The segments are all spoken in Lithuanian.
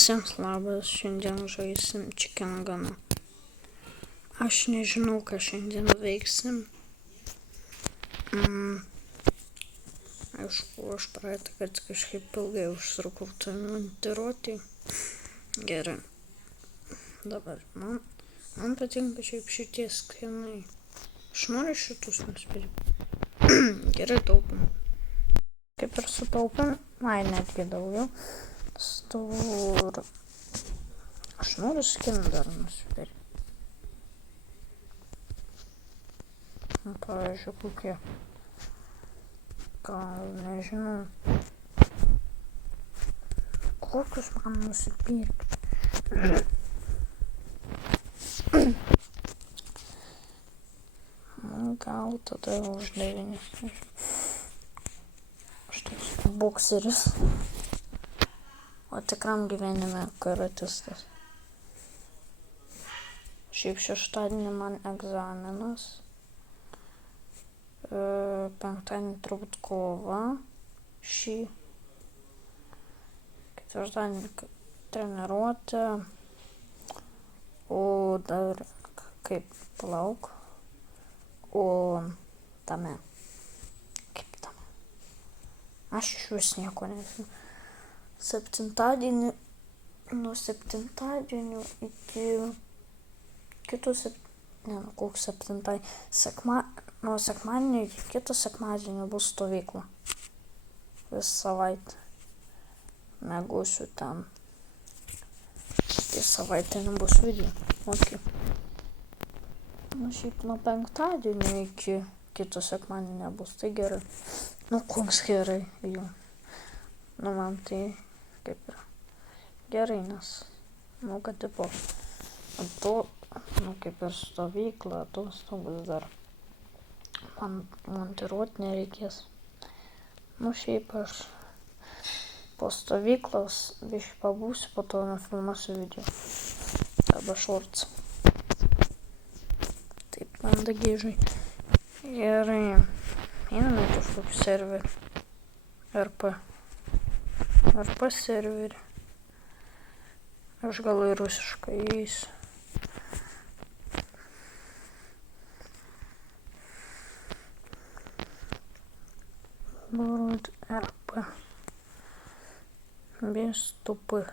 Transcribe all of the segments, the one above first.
Visiems labas, šiandien žaisim Chicken Gun'ą. Aš nežinau, ką šiandien veiksim. Aišku, aš praeitą, kad kažkaip ilgai užtrukau tai montiruoti. Gerai. Dabar man patinka šiaip šitie skinai. Aš noriu šitus nusipirkti. Gerai, taupam. Kaip ir sutaupam, netgi daugiau. Aš noriu skiną dar nusipirkti. Pavyzdžiui, kokie. Gal nežinau. Kokius man nusipirkti? Gal tada už 9. Aš toks bokseris. O tikram gyvenime karatistas. Šiaip šeštadienį man egzaminas. Penktadienį turbūt kova. Ketvirtadienį treniruotė. O dar kaip plauk. O tame. Kaip tame. Aš iš vis nieko nežinau. Septintadienį. Nuo septintadienio iki kito koks septintadienį. Nuo sekmadienio iki kito sekmadienio bus stovykla. Visą savaitę. Mėgosiu ten. Tai savaitę nebus video. Okay. Šiaip nuo penktadienio iki kito sekmadienio nebus. Tai gerai. Koks gerai jau. Man tai kaip ir gerai, nes kad tipo kaip ir stovykla, atostogas dar man montiruoti nereikės. Šiaip aš po stovyklos biškį pabūsiu, po to nufilmuosiu video. Arba šorts. Taip mandagiai žai. Gerai. Einame kažkokį serverį. RP serverį. Aš gal ir rusiškai eisiu. Borod RP. Без тупых.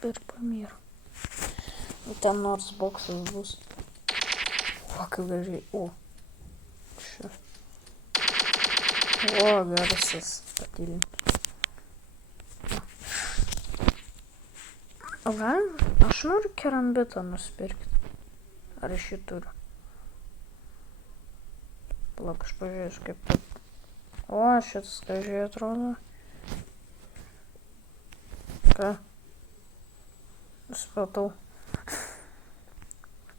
Per pamiro. Ten nors boksas bus. Kaip gražiai. Čia. Garsas. Patylim. O galim? Aš noriu kerambitą nusipirkti. Ar aš jį turiu? Palauk, aš pažiūrėsiu kaip taip. Šitas gražiai atrodo. Ką? Supratau.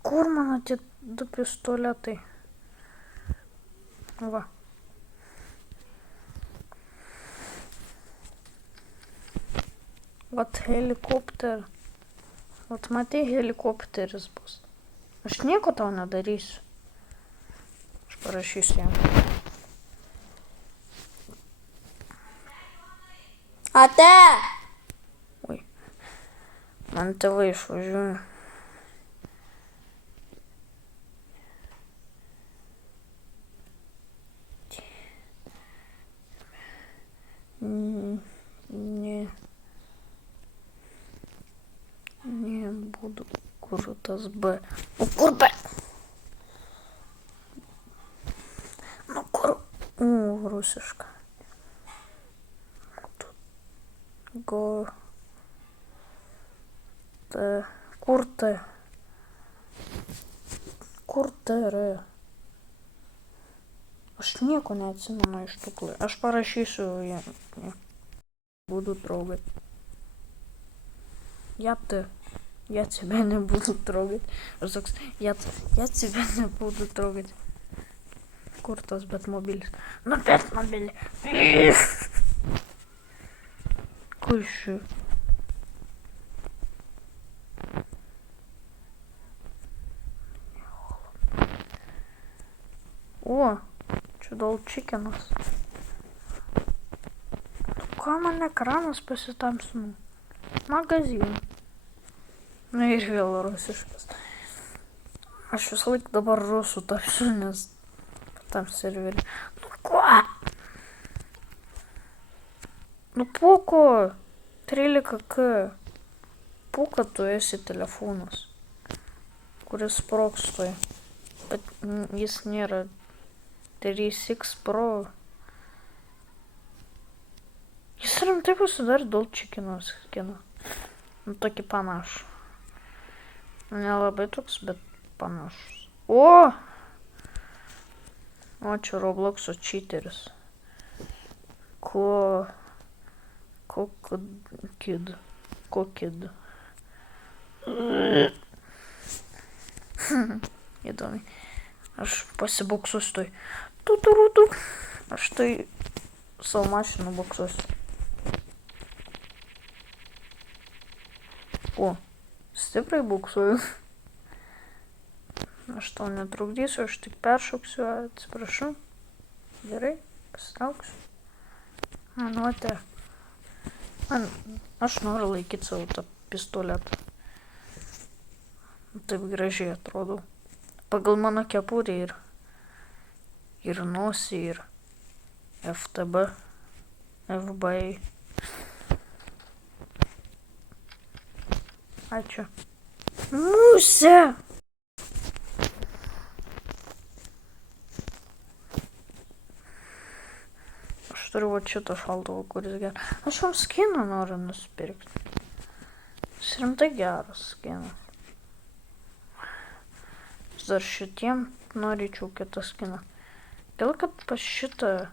Kur mano tie 2 pistoletai? Va. Vat helikopter. Vat matai, helikopteris bus. Aš nieko tau nedarysiu. Aš parašysiu jam. Ate! Oi. Man tėvai išvažiuoja. Nebudu. Kur tas B? Kur B? Kur? Rusiška. Kur T? Kur T R? Aš nieko neatsimenu iš tų klaidų. Aš parašysiu jam. Буду трогать. Я тебя не буду трогать. Я тебя не буду трогать. Куртас Бэтмобиль. Бэтмобиль. Кушаю. Чудол чикенос. Ką man ekranas pasitamsino? Magaziną. Na ir vėl rusiškas. Aš visą laiką dabar rusų tapsiu, nes tam serverį. Nu ko? Nu puko. 13K. Puka tu esi telefonas, kuris sprogstoj. Bet jis nėra 3X Pro. Jis rimtai pasidarė Dolce kino skiną. Nu tokį panašų. Nelabai toks, bet panašus. O čia Robloxo cheateris. Kokid. Įdomi. Aš pasiboksuosiu toj. Aš tai savo mašiną boksuosiu. O, stipriai boksuoju. Aš tau netrukdysiu, aš tik peršoksiu, atsiprašau. Gerai, pasitrauksiu. Manuotė. Aš noriu laikyti savo tą pistoletą. Taip gražiai atrodo. Pagal mano kepurį ir nosį, ir FTB, FBI. Ačiū. Musė! Aš turiu va šitą šautuvą, kuris geras. Aš jam skiną noriu nusipirkti. Jis rimtai geras skinas. Dar šitiem norėčiau kitą skiną. Gal kad pas šitą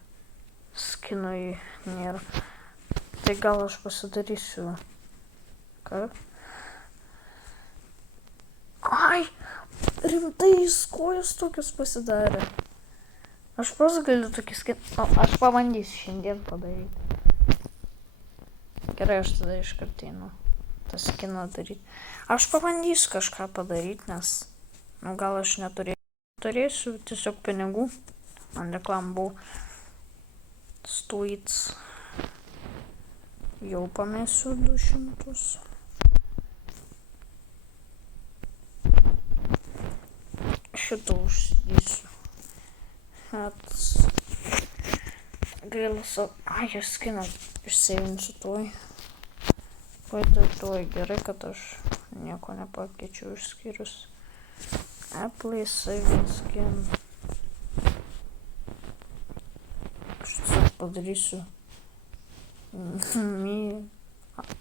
skinui nėra. Tai gal aš pasidarysiu. Ką? Ai, rimtai jis kojas tokius pasidarė. Aš pats galiu tokį skiną. Aš pabandysiu šiandien padaryti. Gerai, aš tada iškart einu tą skiną daryti. Aš pabandysiu kažką padaryti, nes gal aš neturėsiu tiesiog pinigų. Man reklam buvo Stuits. Jau pamėsiu 200. Šitą užsidėsiu. Gaila savo. Ai, aš skiną išseivinsiu tuoj. Tuoj gerai, kad aš nieko nepakeičiau išskyrus Apple saving skin. Aš tiesiog padarysiu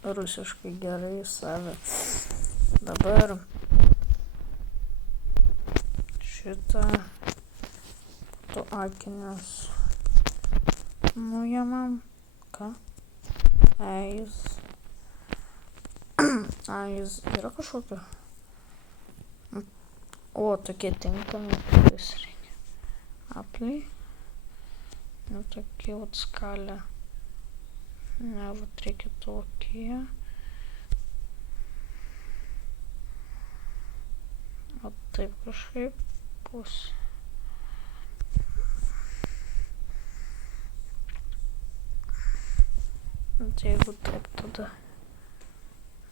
rusiškai gerai save. Dabar šitą tu akinius nuėmam. Ką? Jis yra kažkokio. O, tokie tinkami, kuris reikia. Apple. Nu, tokie vat skalė. Ne, vat reikia tokie. O taip kažkaip bus. Tai jeigu taip, tada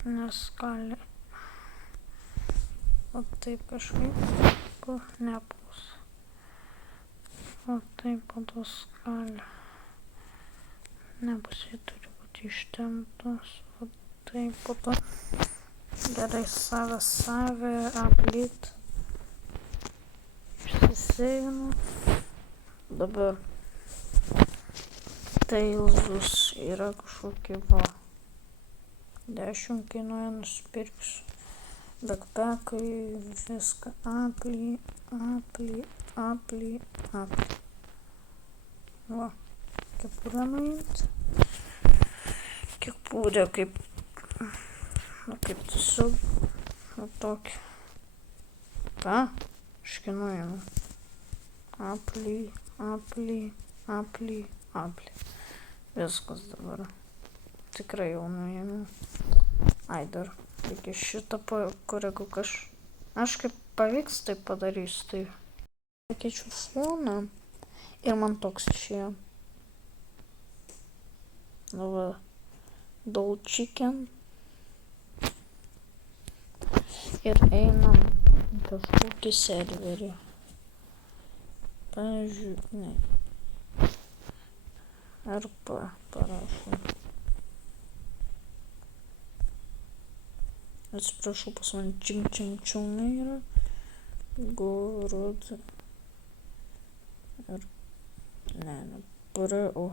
neskalė. O taip kažkaip nebus. O taip pada skalė. Nebus, jie turi būti ištemptos. O taip pada. Gerai, save aplit. Išsisėvinu. Dabar tailzus yra kažkokie va. 10 kainuoja, nusipirksiu. Backpackai, viską. Apli. Va, kepurę nuimti. Kepurę kaip tiesiog. Va tokį. Ką? Iškinuojame. Apli. Viskas dabar. Tikrai jau nuėmiau. Ai, dar reikia šitą pakoreguoti. Aš kaip pavyks, tai padarysiu. Tai pakeičiu foną ir man toks išėjo. Давай. Doll Chicken. Ir einam kažkokį serverį. Pavyzdžiui, ne. RP parašom. Atsiprašau, pas man čing yra. Gorod. Ir... Ne, PRO.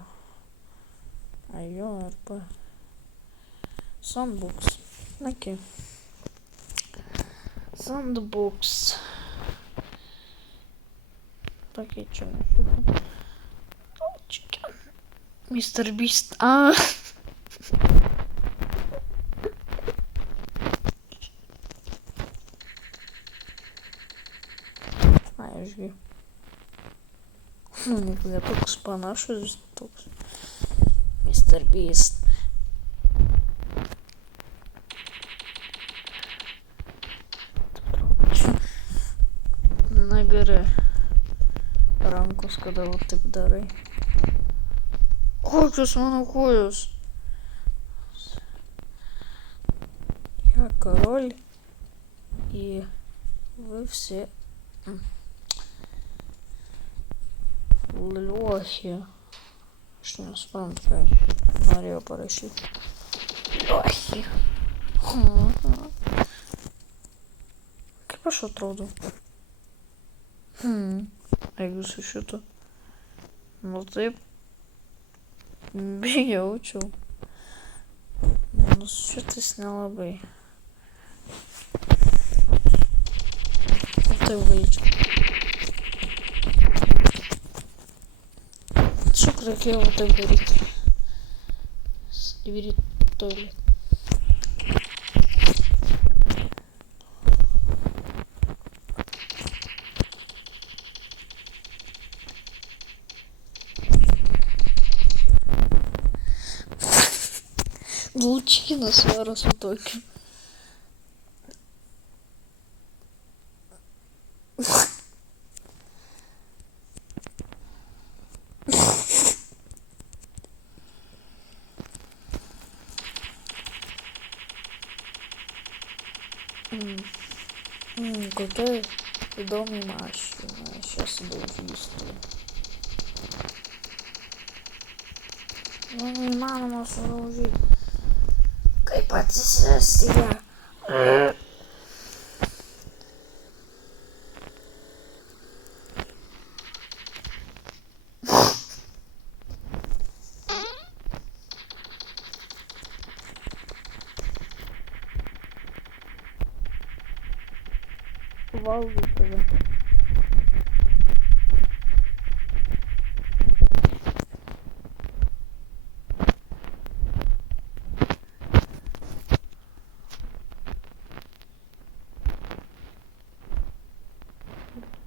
Ajo, RP. Sandbox. Okei. Sandbox. Pakeičiame šitą. Chicken. Mr. Beast. Aiškiai. Niekada toks panašus, toks. Mr. Beast. Na gerai. Rankos, kada va taip darai. Kokios mano kojos? Я король. И вы все лохи. Aš nesuprantu, ką aš norėjau parašyti. Lохи. Kaip aš atrodau? Jeigu su šitu. Nu taip. Bijaučiau. Nu šitas nelabai. Nu taip galėčiau. Tiesiog reikėjo taip daryti. Įviryti tualetą. Лучиnas varo su tokiu. Kokia įdomi mašina. Aš ją sudaužysiu. Neįmanoma sudaužyti. Kaip atsisėsti ją? Valgau tave.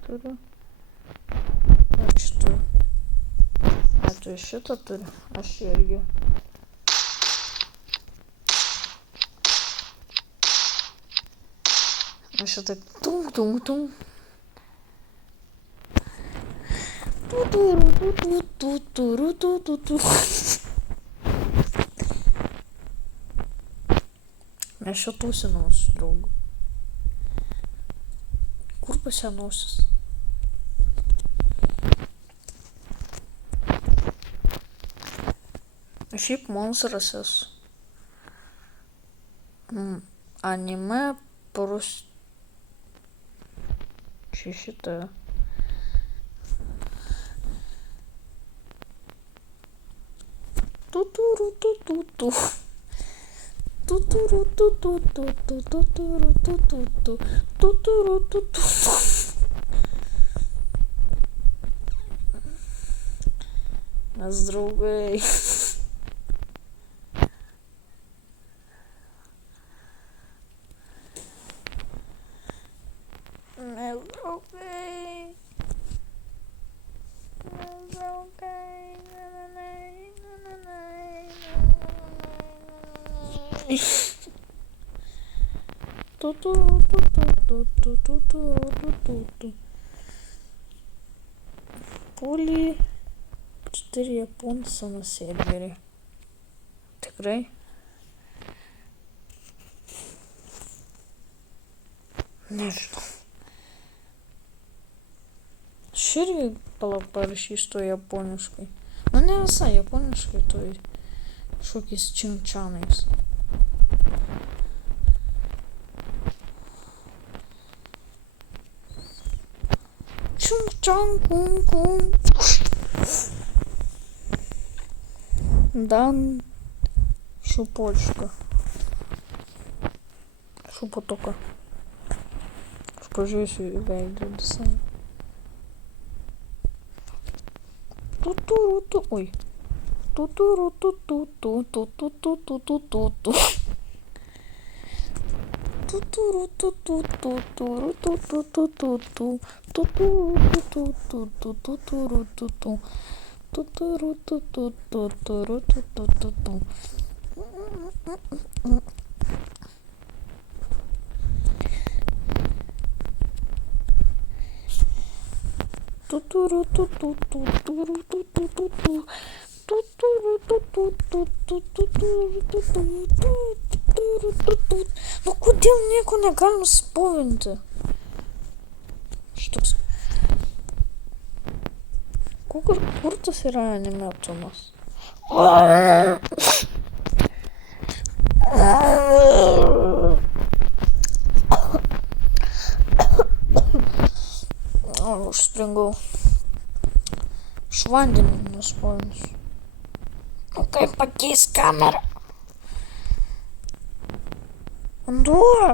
Turiu. Aš turiu. Tu šitą turi. Aš irgi. Aš čia taip tum. Mes čia tūsinom su draugu. Kur pas ją nosis? Aš šiaip monstras esu. Anime parus... Čia šitą. Mes draugai. Полі 4 японця на сервері. Tikrai? Nežinau. Aš irgi parašysiu to japoniškai. Nu ne visai japoniškai, to kažkokiais čingčanais. Чунг-чанг, кун-кун. Дан. Шупочка. Шупотока. Pažiūrėsiu į veidrodį. Tuturutu. Oi. Tuturutututututututututu. Nu kodėl nieko negalima spovinti? Šitas. Kur tas yra animatumas? Užspringau. Iš vandenį nuspovinsiu. Nu kaip pakeis kamerą? Vanduo!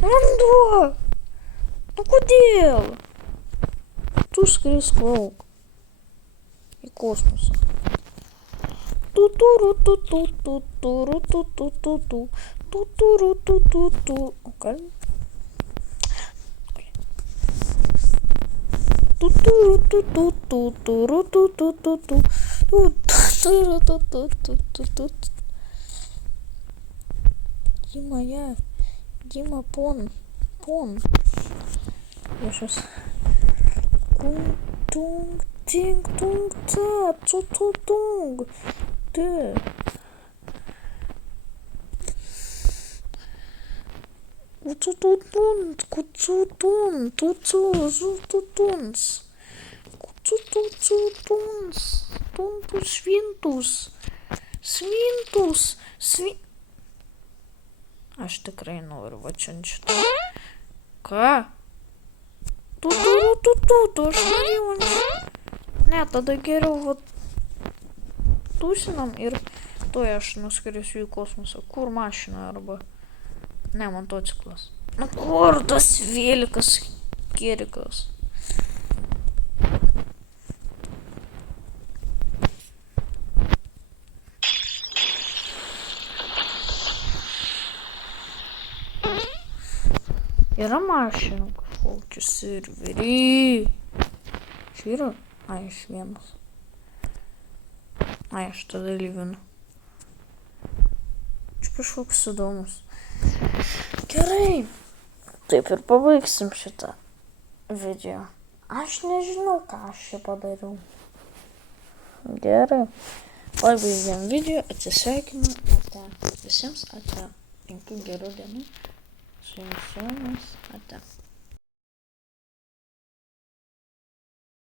Vanduo! Nu kodėl? Tu skrisk lauk. Į kosmosą. O ką? Дима, пон. Я сейчас... Тунг, тинг, тунг, та, тунг. Ты. Aš tikrai noriu va čia šitą. Ką? Tu, aš norėjau. Ne, tada geriau va tūsinam ir tuoj aš nuskrisiu į kosmosą. Kur mašina arba... Ne, motociklas. Nu kur tas vėlikas kėrikas? Yra mašina kažkokiu serverį. Čia yra? Ai, aš vienas. Ai, aš tada lyginu. Čia kažkoks įdomus. Gerai. Taip ir pabaigsim šitą video. Aš nežinau, ką aš čia padariau. Gerai. Pabaigėm video, atsisveikinu. Ate. Visiems ate. 5 gerų dienų. Su jumis ate.